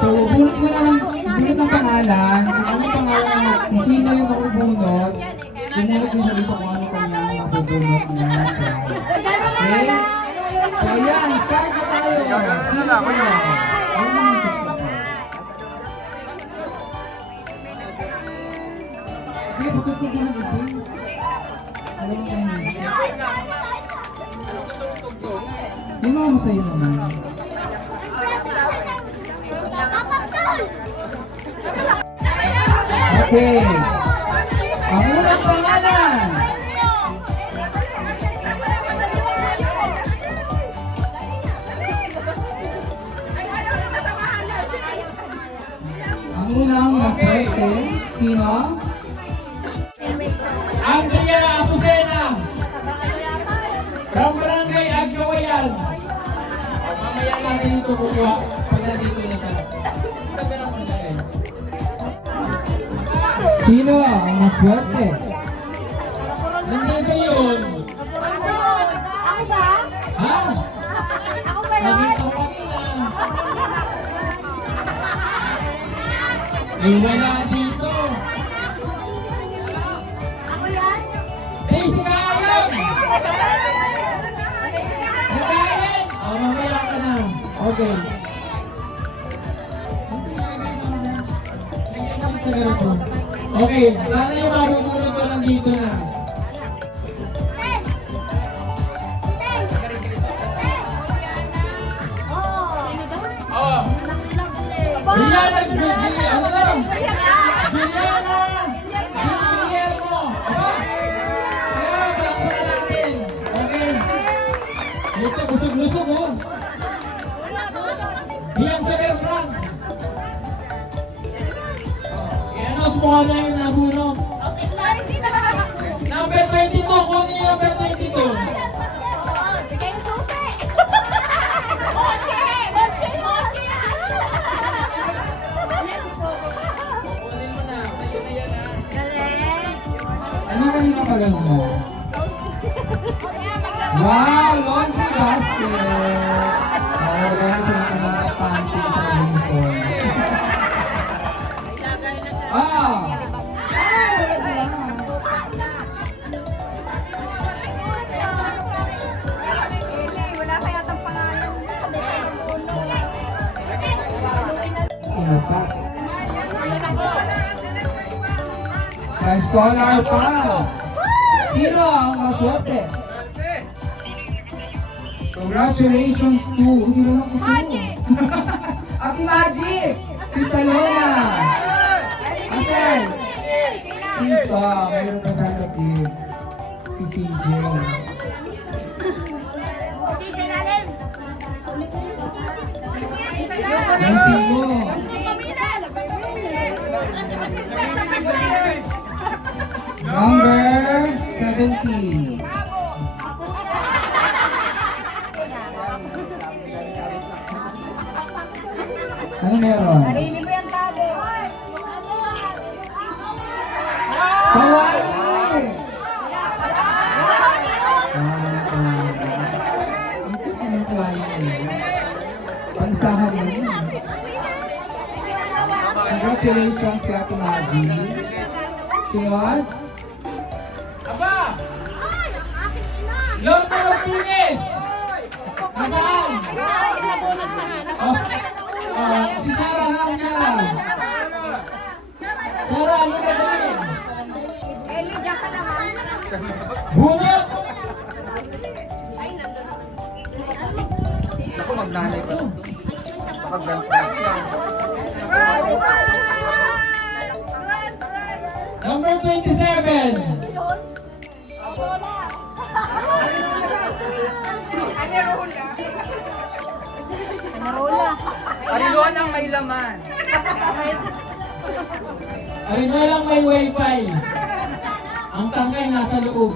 So, bunot mo na ng, bunot ng pangalan. Kung ano yung pangalan ng kung sino yung makubunot, bumunot din siya dito kung ano kanyang mabubunot na prize. Okay? So, yan. Start na tayo. Sino kaya? Ano ito? Okay, na ito. Alam mo kayo. Yung mga masaya naman. Okay. Ang unang pangalan. Ang unang maswerte, sino? Andrea Azucena. From Barangay Agkawayan. Mamaya natin ito kukuha pag nandito na siya. Sino ang maswerte? Nandito yun. Ako ba? Ha? Ako ba yun? Nakita ko kanina. Eh, wala dito. Ako yan? Eh, si Kayan! Si Kayan! Oh, mamaya ka na. Okay. Sa ganito. Okay, sana yung mabubulot ko nandito na. Oh, Rihanna, nagbibigay. Ano lang? Juliana! Guillermo! Aba? Kaya, balakpan na natin. Okay. Ito, busog-lusog oh. Diyan sa Sumuha na yung nabunot. Number 22, kunin yung number 22. Kunin mo na, sa'yo na yan ha. Ano kanina pa ganun mo? Wow, laundry basket! Oh, May scholar pa! Sino ang maswerte? Congratulations to... Hindi naman ko Magic! Ate Magic! Tita Lola! Asan? Tito, mayroon pa sa kapit. Si CJ. Nansin mo. 70. Ano meron? Sarili mo yung tabo. Kawali! Pansahan mo yun. Congratulations kay Ate Maggie. Oh, oh, si Shara na, si Shara. Shara, ano ba naman. Bunot! Ako magnanay pa. Kapag ganito siya. Number 27. Marola. Pariluan ang may laman. Arin mo lang may wifi. Ang tangkay nasa loob.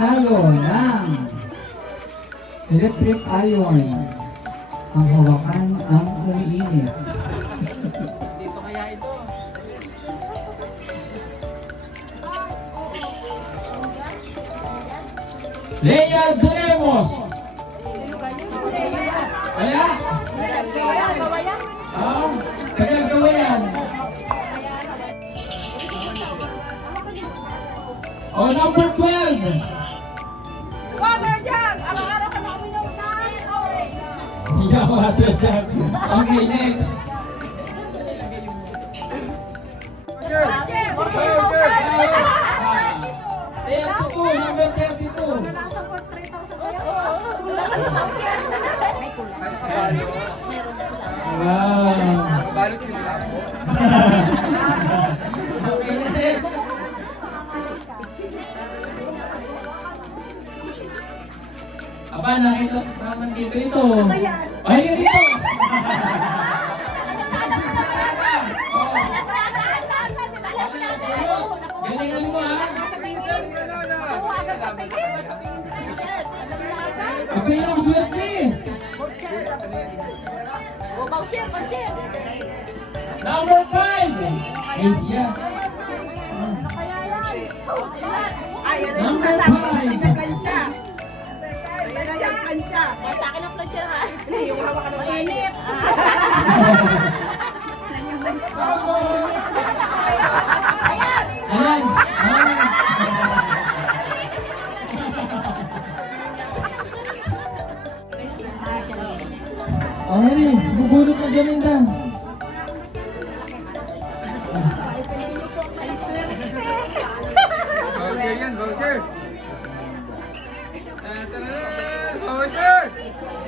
Ang mananalo ng electric iron. Ang hawakan ang umiinit. Dito kaya ito. Leia Duremos! Wala! Ah, tagagawa yan. Oh, number 12! Yeah, water jug. Okay, next. Roger! Ah, 32, number 32. Nasa 3,000. Wala ka na sa May kulang. Wow. Okay, next. Aba, nakita naman dito ito. Ay, Halika dito! Galingan mo ha! Apil ng swerte! Number 5! Asia! Number 5! Number 5! Number 5! Number 5! Number 5! Number 5!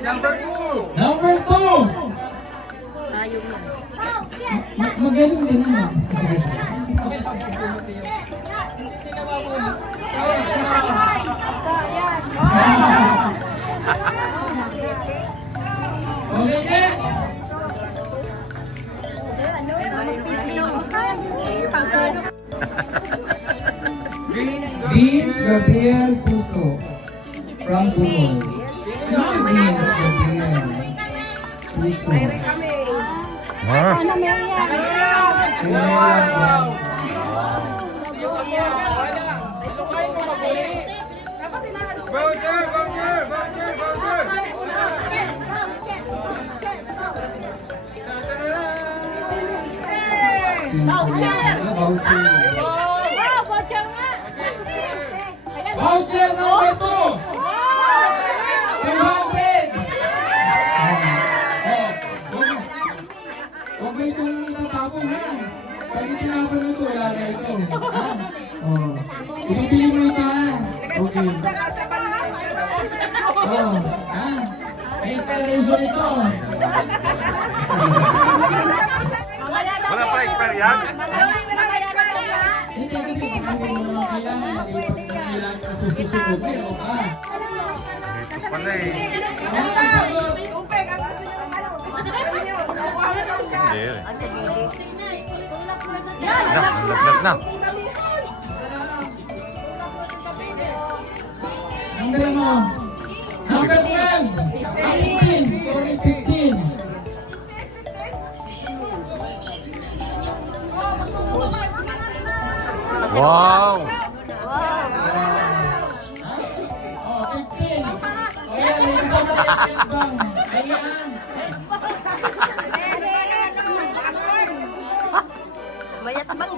Number 2! Number 2. Ma- magaling din naman. Okay, next. Vince Gabriel Puso from Bukol. Sino si Vince Gabriel Puso? kami. Ano meron yan? Wow! Voucher! Voucher! Voucher! Voucher! Voucher! Pag itinapon mo ito, wala na ito. Ha? Oh. Ibibili mo ito ha. Okay. Siya na. Oh. Ha? May installation ito. Wala pa experience? Hindi kasi baka mo mga kailangan na kailangan. Pero ha? Ito pala eh. Hindi. Yan. Naglag na. Number mo. Number 12. 15. Sorry, 15. Wow! Oh, 15. Oh, yan. May kasama na bang. Ayan.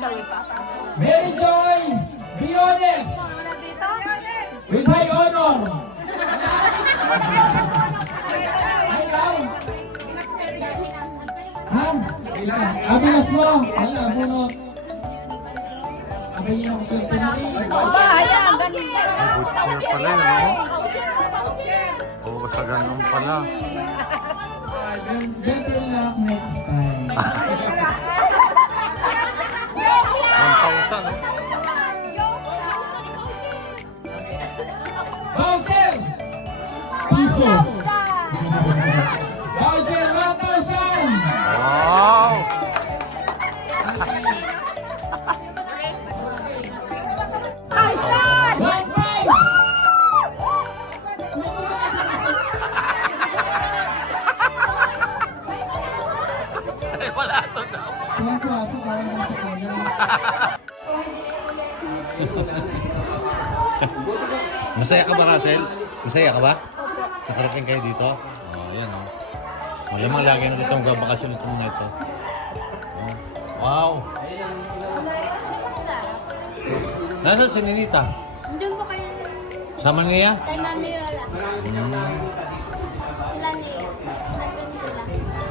Mary Joy Briones. With high honor. Ay, daw. Ha? Ilan? Ah, bilas mo. Wala, bunot. Abay yung swerte na eh. Aba, ayan, ganun pa. Ang cheer pala yun? Oo, basta ganun pala. Better luck next time. 1,000, oh. Voucher! Piso. Masaya ka ba, Kasel? Masaya ka ba? Nakarating kayo dito? Oh, yan, oh. Malamang lagi na dito ang babakasyon itong mga ito. Oh. Wow! Nasaan si Ninita? Doon po kayo Sama niya? kay Mami Lola. Sila ni.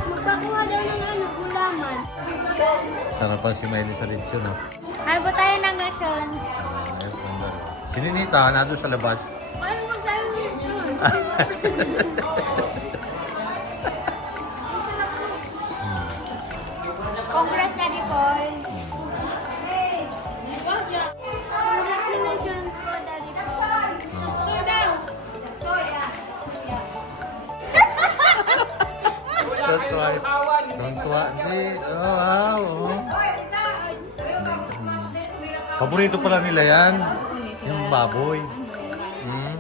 Magpakuha daw ng ano, gulaman. Sarap pa si Miley sa lechon, oh. Ano po tayo ng lechon? Ah. Si Ninita, nado sa labas. Paano mo tayo lechon? Congrats, Daddy Paul. Congratulations po, Daddy Paul. Tontuwa. Tontuwa. Hindi. Oh, wow. Paborito pala nila yan. Yung baboy. Hmm.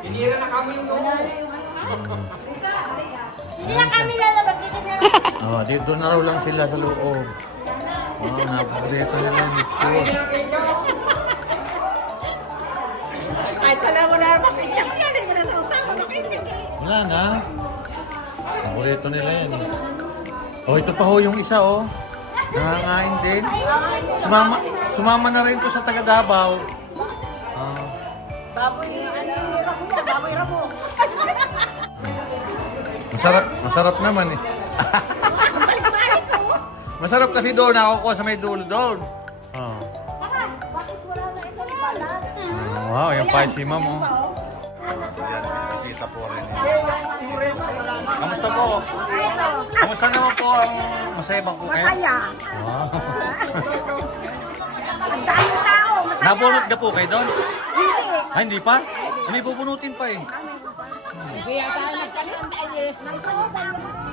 Hinira na kamo yung loob. Hindi na kami lalabas dito na lang. Oh, di, doon na raw lang sila sa loob. Oh, napaborito nila yung lechon. Kahit wala mo na makityak yan, eh. Wala sa usawa, makityak eh. Wala na. Paborito nila yan. eh. Oh, ito pa ho yung isa oh. Nangangain din. Sumama, sumama na rin to sa taga Davao. Ah. Baboy, ano, ramo yan, baboy ramo. Masarap, masarap naman eh. masarap kasi doon, nakukuha sa may dulo doon. Oh. Wow, yung pie si ma'am oh. Bisita po rin. Kamusta po? Kamusta naman po ang masaya bang po kayo? Masaya. Wow. Ang dami tao, masaya. Nabunot ka po kayo doon? Hindi. Ay, hindi pa? May bubunutin pa eh. Kaya tayo nagkalis tayo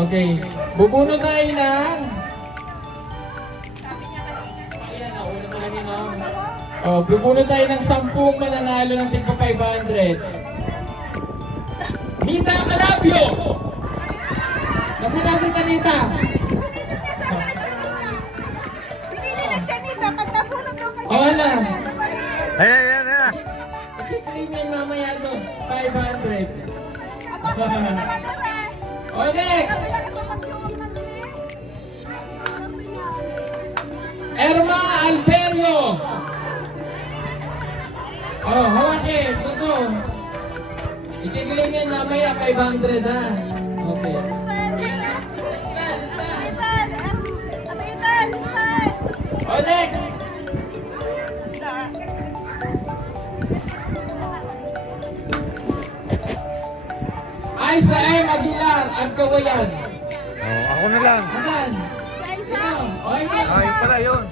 Okay. Bubunot tayo ng... Oh, bubunot tayo ng sampung mananalo ng tigpa 500. Nita Calabio! Nasa natin ka, Nita? Pinili na siya nito, pag nabunot ng O, wala. Ay, ay, ay, ay. I-claim yan mamaya doon. 500. o, next! Erma Alperio! Oh, hawakin. Tunso. I-claim yan mamaya 500 ha. Okay. O, next! Aguilar, Agkawayan. Oh, ako na lang. Nasaan? Sino? O, ikaw. Ay, pala yun.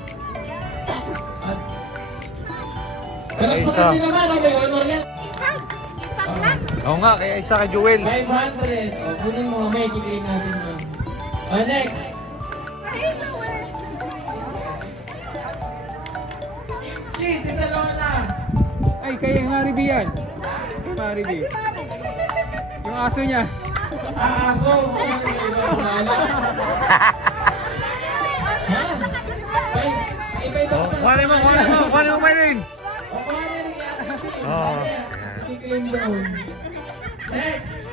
At- Palakpakan din naman, o, may honor yan. Oo nga, kaya isa kay Joel. 500. O, kunin mo, may kiklaim natin yun. O, next. Shit, isa Lola. Ay, kay Mariby yan. Kay Mariby. Yung aso niya. Aso. Wala. Ha? Five. Ay, five Oh, kuhanin mo, kuhanin mo, kuhanin mo, Maylin. O, kuhanin yan. Oo. Kiklaim yung drone. Next!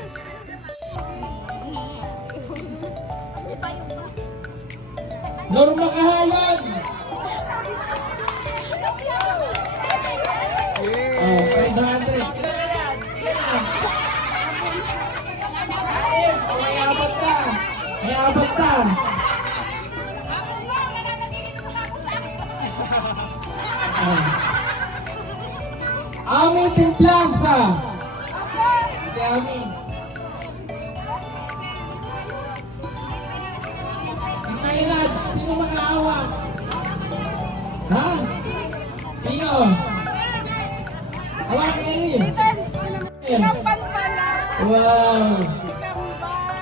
Norma Kahayan! Oh, 500. Oh, may apat ka. May apat. Ah. Ami Timplansa. Si Ami. Hintayin na, sino mag-aawak? Ha? Sino? Awak Eri. Kapan pala. Wow.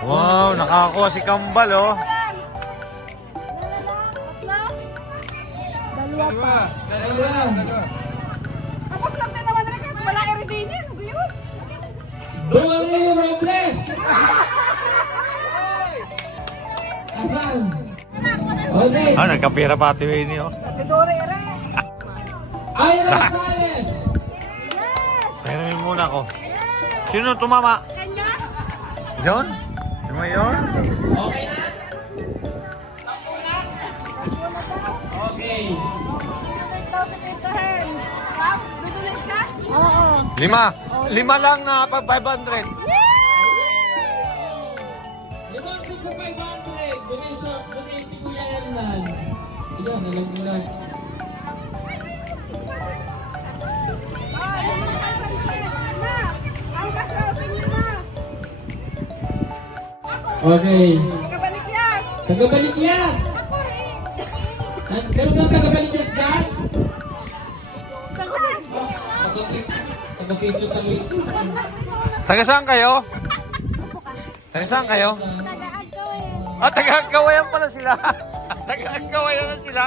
Wow, nakakuha si Kambal, oh. Tatlo? Dalawa. Tapos lang na kahit wala Eridini. Ano ba yun? Dory Robles. Asan? Okay. Ah, nagkapira pa ati Winnie, oh. Tidore ere. Ira Sales. Tingnan muna ko. Sino tumama? Kanya? Yon? Mayor? Okay na? Okay. Lima. Lima lang na pag 500. Limang tigpo 500. Donation. Donate ni Kuya Hernan. Ikaw, nalagmunan. Ang Okay. Kabalikyas. Tagabalikyas. An- Meron kang tagabalikyas dyan? Tagasit. Tagasityo tayo ito. Taga saan kayo? Taga saan kayo? Ah, taga-gawayan pala sila. taga-gawayan na sila.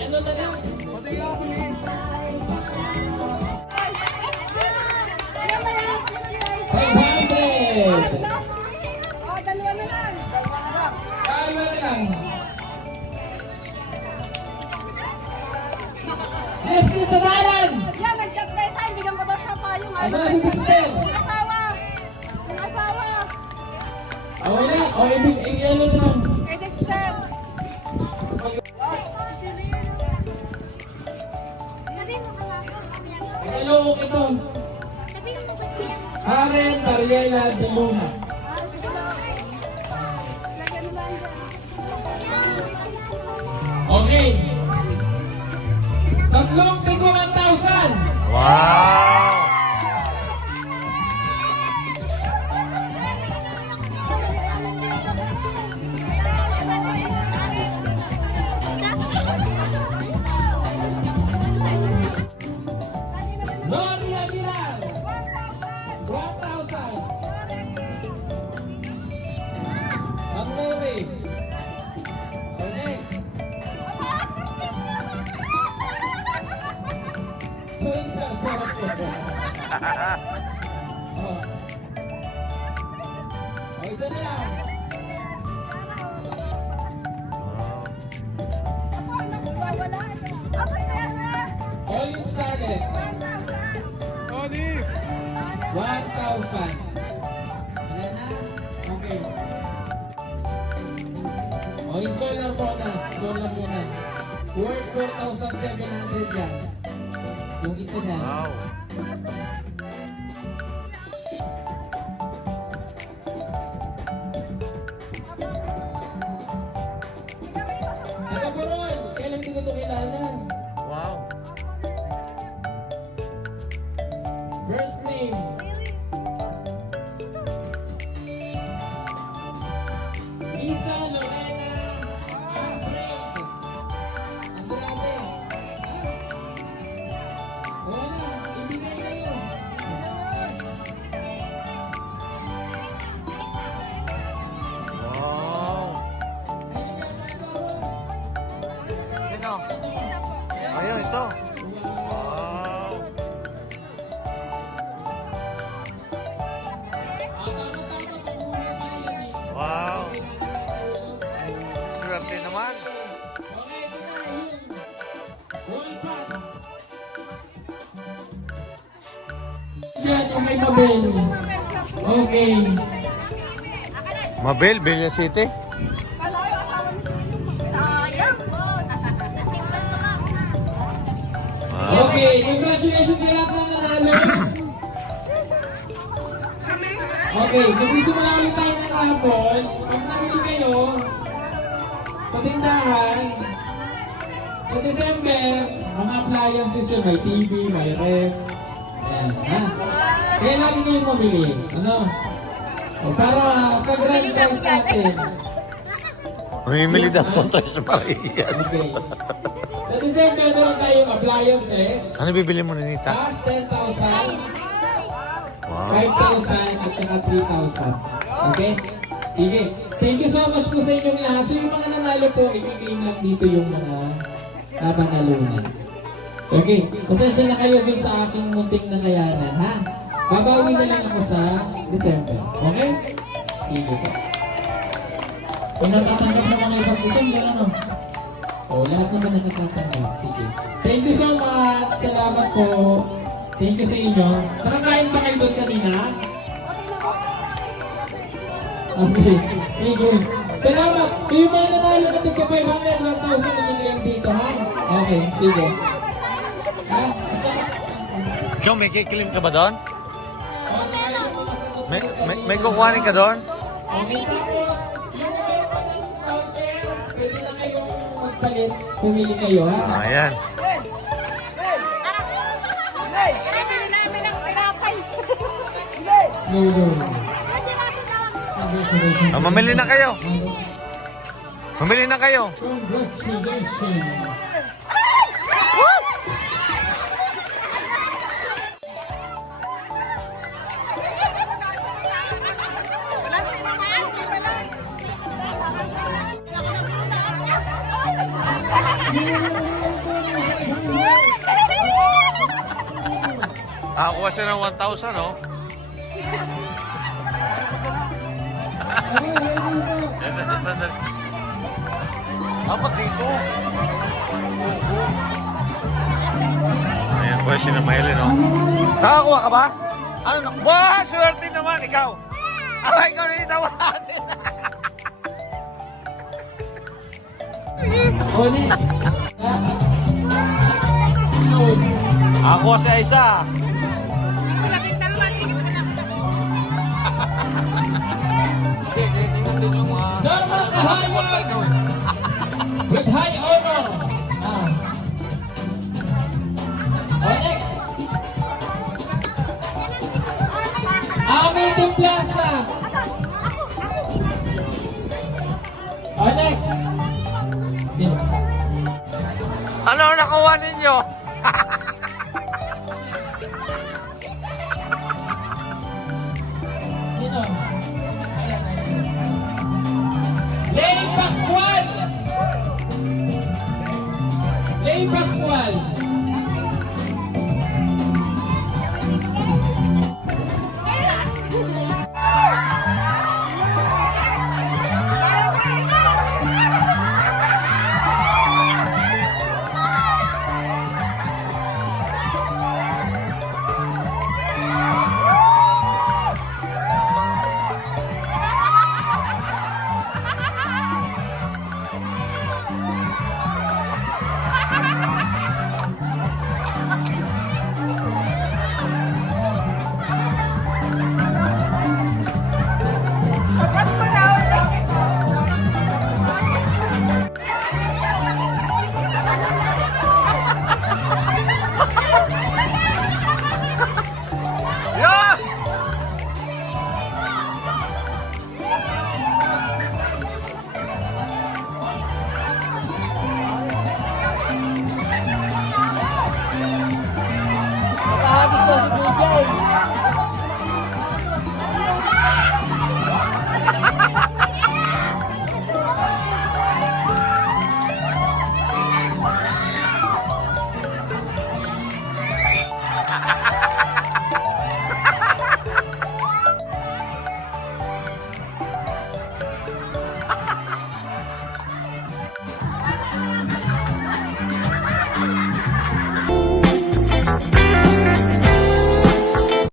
Ano na lang? Ilan Asan na si Dexter? Asawa. Asawa. O wala. O ibig, ano na. Kay Dexter. Na mo ba na Karen Mariela de Luna. Lang. Okay. Tatlong tigo 1,000. Wow! O. O, isa na lang. Olive Sales. Olive! 1,000. Ayan na? Okay. O, yung solar muna. Solar muna. Worth 4,700 yan. Yung isa na. Wow! Okay. Mabel, Bella City. Okay, congratulations sa lahat ng nanalo. Okay, magsisimula ulit tayo ng raffle. Pag nahuli kayo, sa tindahan, sa December, mga appliances yun, may TV, may ref. Yan, ha? Kaya lagi kayong mamili. Ano? O, para sa grand prize natin. mamimili daw po tayo sa Marias. Okay. Sa December, meron tayong appliances. Ano bibili mo, Ninita? Cash 10,000. Wow. 5,000 at saka 3,000. Okay? Sige. Thank you so much po sa inyong lahat. So yung mga nanalo po, i-claim lang dito yung mga napanalunan. Okay. Pasensya na kayo dun sa aking munting nakayanan, ha? Babawi na lang ako sa December. Okay? Sige po. Kung natatanggap na mga ibang December, ano? O, lahat naman nakatatanggap. Sige. Thank you so much. Salamat po. Thank you sa inyo. Nakakain pa kayo doon kanina? Okay. Sige. Salamat. So yung mga nanalo na tigka 500, 1,000 mag-claim dito, ha? Okay. Sige. Ha? At saka, Ikaw, may kikilim ka ba doon? May, may, may kukuhanin ka doon? Pumili kayo, ha? Ayan. No, no. Ah, mamili na kayo. Mamili na kayo. Congratulations! Nakakuha siya ng 1,000, oh. Sandali. Dapat dito. Ayan, question na Maylin, oh. Nakakuha ka ba? Ano na? Wow, swerte naman, ikaw. Ah, ikaw na next. Yun. Ako si Aisa. Dharma Kahayag! With high honor. Ah. O, next. Amitin Plaza. O, next. Ano nakuha ninyo? Pascual.